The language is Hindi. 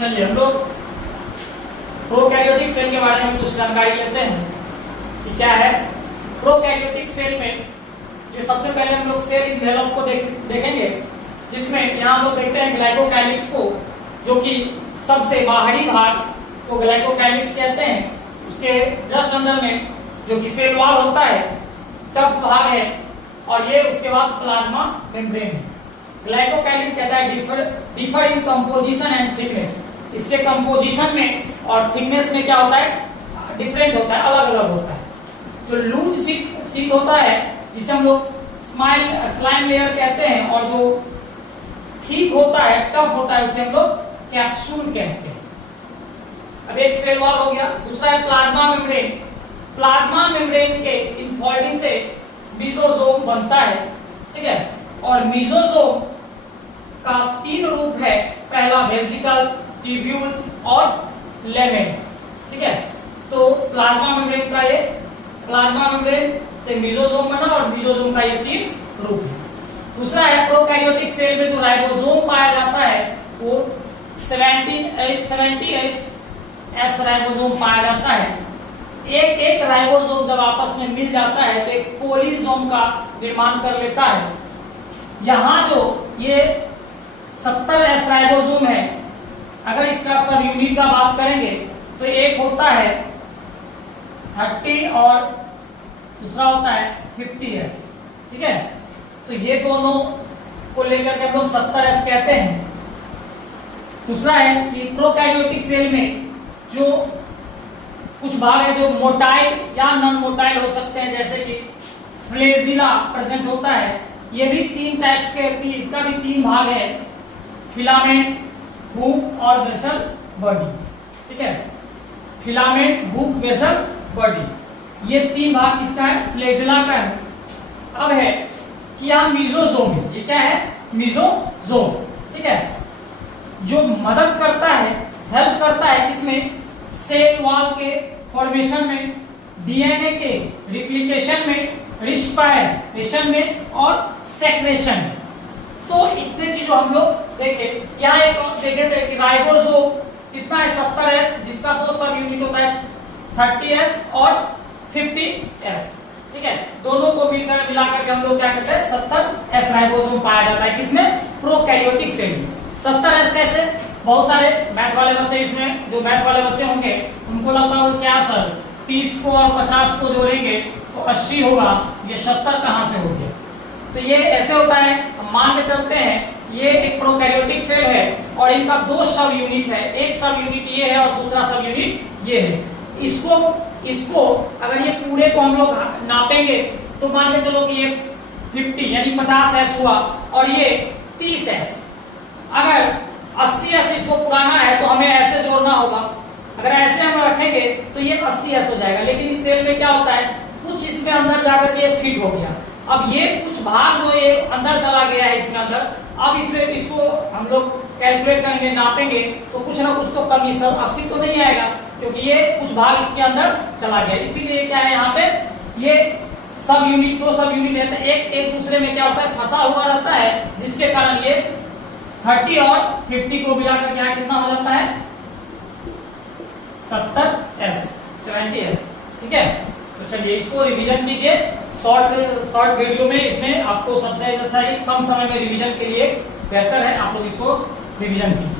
चलिए हम लोग प्रोकैरियोटिक सेल के बारे में कुछ जानकारी लेते हैं कि क्या है प्रोकैरियोटिक सेल में। जो सबसे पहले हम लोग सेल इन्वेलप को देखेंगे, जिसमें यहाँ हम लोग देखते हैं ग्लाइकोकाइलिक्स को, जो कि सबसे बाहरी भाग को ग्लाइकोकाइलिक्स कहते हैं। उसके जस्ट अंदर में जो कि सेल वॉल होता है, टफ भाग है, और ये उसके बाद प्लाज्मा मेम्ब्रेन है। ग्लाइकोकाइलिक्स कहता है differ in composition and thickness. इसके कंपोजिशन में और थिकनेस में क्या होता है, डिफरेंट होता है, अलग अलग होता है। जो लूज शीट होता है, जिसे हम लोग स्लाइम लेयर कहते हैं, और जो ठीक होता है, टफ होता है, उसे हम लोग कैप्सूल कहते हैं। अब एक सेल वॉल हो गया, दूसरा है प्लाज्मा मेम्ब्रेन। प्लाज्मा मेम्ब्रेन के इनफोल्डिंग से मेसोसोम बनता है, ठीक है। और मेसोसोम का 3 रूप है, पहला वेसिकल, ट्यूब्यूल्स और लेमेन, ठीक है। तो प्लाज्मा मेम्ब्रेन का ये प्लाज्मा मेम्ब्रेन से मेसोसोम बना, और मेसोसोम का ये 3 रूप है। दूसरा है प्रोकैरियोटिक सेल में जो राइबोसोम पाया जाता है, वो 70S राइबोसोम पाया जाता है। एक राइबोसोम जब आपस में मिल जाता है तो एक पॉलीसोम का निर्माण कर लेता है। यहाँ जो ये 70S राइबोसोम है, अगर इसका सब यूनिट का बात करेंगे तो एक होता है 30 और दूसरा होता है 50S, ठीक है। तो ये दोनों को लेकर के हम लोग 70S कहते हैं। दूसरा है कि प्रोकैरियोटिक सेल में जो कुछ भाग है जो मोटाइल या नॉन मोटाइल हो सकते हैं, जैसे कि फ्लैजिला प्रेजेंट होता है। ये भी 3 टाइप्स के, इसका भी 3 भाग है, फिलामेंट, हुक और वेसल बॉडी, ठीक है। फिलामेंट, हुक, वेसल बॉडी, ये 3 भाग किसका है, फ्लैजिला का है। अब है कि यहाँ मेसोसोम है, ये क्या है, मेसोसोम, ठीक है, जो मदद करता है, हेल्प करता है किसमें, सेल वॉल के फॉर्मेशन में, डीएनए के रिप्लिकेशन में, रिस्पायरेशन में और सेक्रेशन। तो इतने चीजों हम लोग देखे। यहाँ एक और देखे थे कि राइबोसोम कितना है, 70S, जिसका 2 सब यूनिट होता है, 30S और 50S, ठीक है। दोनों को मिलाकर के हम लोग क्या करते हैं, 70S राइबोसोम पाया जाता है। किसमें, प्रोकैरियोटिक सेल में। 70S कैसे, बहुत सारे मैथ वाले बच्चे, इसमें जो मैथ वाले बच्चे होंगे उनको लगता होगा क्या सर 30 को और 50 को जोड़ेंगे तो 80 होगा, ये 70 कहाँ से हो गया। तो ये ऐसे होता है, हम मान के चलते हैं ये एक प्रोकैरियोटिक सेल है और इनका 2 सब यूनिट है, एक सब यूनिट ये है और दूसरा सब यूनिट ये है। इसको अगर ये पूरे को हम लोग नापेंगे तो मान के चलो कि ये 50 यानी 50S हुआ और ये 30S। अगर 80S इसको पुराना है तो हमें ऐसे जोड़ना होगा, अगर ऐसे हम रखेंगे तो ये 80S हो जाएगा। लेकिन इस सेल में क्या होता है, कुछ इसमें अंदर जाकर के फिट हो गया। अब ये कुछ भाग जो ये अंदर चला गया है इसके अंदर, अब इसको हम लोग कैलकुलेट करेंगे, नापेंगे तो कुछ ना कुछ तो कमी, 80 तो नहीं आएगा, क्योंकि ये कुछ भाग इसके अंदर चला गया। इसीलिए क्या है, यहाँ पे ये सब यूनिट, 2 सब यूनिट रहते हैं, एक दूसरे में क्या होता है, फंसा हुआ रहता है, जिसके कारण ये 30 और 50 को मिलाकर क्या कितना हो जाता है, 70S, ठीक है। तो चलिए इसको रिवीजन कीजिए शॉर्ट वीडियो में। इसमें आपको सबसे अच्छा है, कम समय में रिवीजन के लिए बेहतर है, आप लोग इसको रिवीजन कीजिए।